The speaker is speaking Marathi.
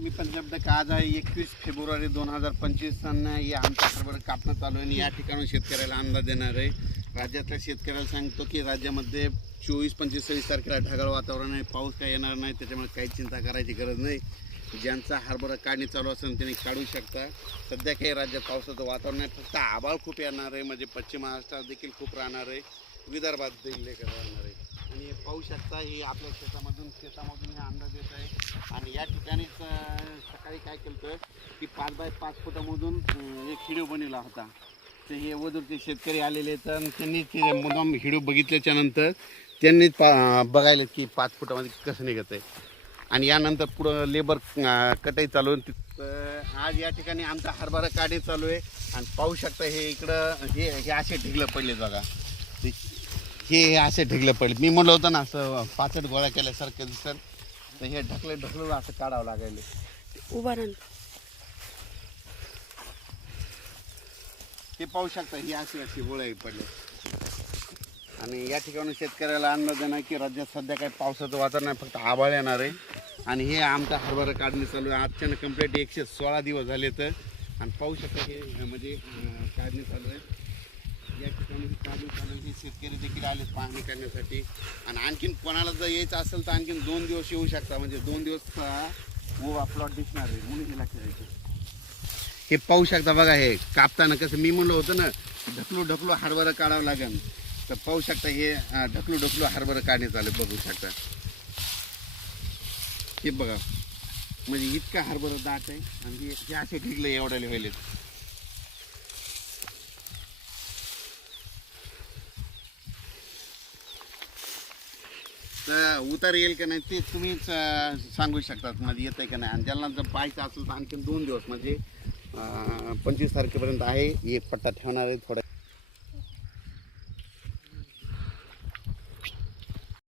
मी पंजाब आज आहे एकवीस फेब्रुवारी दोन हजार पंचवीस हे आमच्या हरभरा कापणं चालू आहे आणि या ठिकाणी शेतकऱ्याला अंदाज देणार आहे. राज्यातल्या शेतकऱ्याला सांगतो की राज्यामध्ये चोवीस पंचवीस सव्वीस तारखेला ढगाळ वातावरण आहे. पाऊस काय येणार नाही त्याच्यामुळे काही चिंता करायची गरज नाही. ज्यांचा हरभरा काढणी चालू असेल त्यांनी काढू शकता. सध्या काही राज्यात पावसाचं वातावरण आहे. फक्त आभाळ खूप येणार आहे. म्हणजे पश्चिम महाराष्ट्रात देखील खूप राहणार आहे. विदर्भात देखील राहणार आहे. आणि पाहू शकता हे आपल्या शेतामधून शेतामधून हे अंदाज येत आहे. या ठिकाणीच सकाळी काय केलं होतं की पाच बाय पाच फुटामधून एक हिडिओ बनवला होता. तर हे वदूरचे शेतकरी आलेले आहेत आणि त्यांनी ते मुद्दाम हिडिओ बघितल्याच्या नंतर त्यांनी पा बघायला की पाच फुटामध्ये कसं निघत आहे आणि यानंतर पुढं लेबर कटाई चालू आज या ठिकाणी आमचा हरभरा काढे चालू आहे. आणि पाहू शकता हे इकडं हे हे असे ढिगलं पडले बघा. हे हे असे ढिगलं पडले. मी म्हणलं होतं ना असं पाचट गोळा केल्यासारखं दिसतं. तर हे ढकले ढकलून असं काढावं लागायला उभा राहा हे पाहू शकता ही अशी अशी गोळे पडले आणि या ठिकाणी शेतकऱ्याला अंदाज देणार की राज्यात सध्या काही पावसाचं वातावरण आहे फक्त आभाळ येणार आहे. आणि हे आमचा हरभरा काढणी चालू आहे. आजच्यानं कंप्लीट एकशे सोळा दिवस झाले तर. आणि पाहू शकता हे म्हणजे अं, काढणी चालू आहे. या ठिकाणी हे शेतकरी देखील आले पाहणी करण्यासाठी. आणि आणखीन कोणाला जर यायचं असेल तर आणखीन दोन दिवस येऊ शकता. म्हणजे दोन दिवस व प्लॉट दिसणार आहे. म्हणून हे लक्षात हे पाहू शकता बघा हे कापताना कसं मी म्हणलं होतं ना ढकलू ढकलू हरभरं काढावं लागेल. तर पाहू शकता हे ढकलू ढकलू हरभरं काढण्यात आलं. बघू शकता. हे बघा. म्हणजे इतका हरभरा दाट आहे. आणि हे- असे ठिकले एवढ्याले व्हायलेत. तर उतार येईल का नाही ते तुम्हीच अं, सांगू शकतात मध्ये येत आहे का नाही. आणि ज्यांना जर पाहायचं असेल तर आणखीन दोन दिवस म्हणजे पंचवीस तारखेपर्यंत आहे. एक पट्टा ठेवणार आहे थोडा